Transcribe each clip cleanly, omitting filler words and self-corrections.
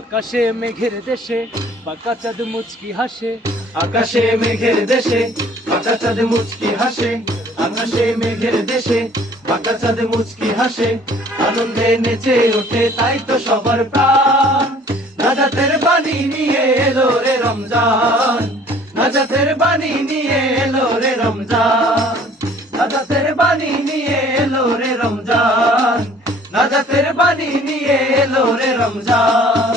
আকাশে মেঘের দেশে বাঁকা চাঁদ মুচকি হাসে। আকাশে মেঘের দেশে বাঁকা চাঁদ মুচকি হাসে। আকাশে মেঘের দেশে বাঁকা চাঁদ মুচকি হাসে। আনন্দে নেচে ওঠে তাই তো সবার প্রাণ। নাজাতের বাণী নিয়ে এলো রে রমজান। নাজাতের বাণী নিয়ে এলো রে রমজান। নাজাতের বাণী নিয়ে এলো রে রমজান। নাজাতের বাণী নিয়ে এলো রে রমজান।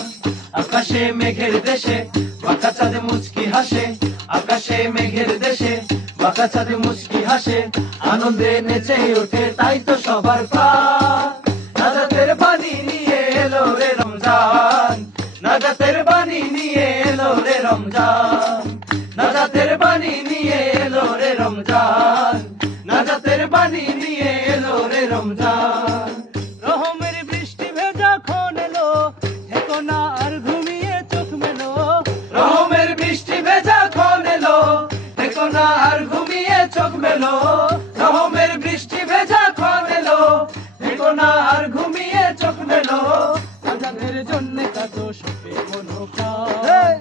আকাশে মেঘের দেশে বাঁকা চাঁদ মুচকি হাসে। আকাশে মেঘের দেশে বাঁকা চাঁদ মুচকি হাসে। আনন্দে নেচে ওঠে তাই তো সবার প্রাণ। নাজাতের বাণী নিয়ে এলো রে রমজান। নাজাতের বাণী নিয়ে এলো রে রমজান। নাজাতের বাণী নিয়ে এলো রে রমজান। নাজাতের বাণী নিয়ে এলো রে রমজান। রহমের বৃষ্টি ভেজা খন এলো, থেকো না আর ঘুমিয়ে চোখ মেলো। রহমের বৃষ্টি ভেজা খন এলো, দেখো না আর ঘুমিয়ে চোখ মেলো। রহমের বৃষ্টি ভেজা খন এলো, দেখো না আর ঘুমিয়ে চোখ মেলো। আজাদের জন্য কাঁদো সপে মনোপ্রাণ,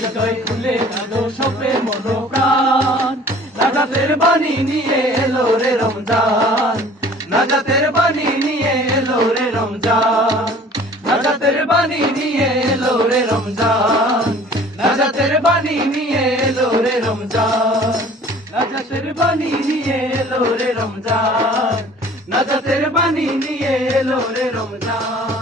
হৃদয় খুলে কাঁদো সপে মনোপ্রাণ। নাজাতের বাণী নিয়ে এলো রে রমজান। নাজাতের বাণী নিয়ে এলো রে রমজান। নাজাতের বাণী নিয়ে এলো রে রমজান। নাজাতের বাণী নিয়ে এলো রে রমজান। নাজাতের বাণী নিয়ে এলো রে রমজান। নাজাতের বাণী নিয়ে এলো রে রমজান।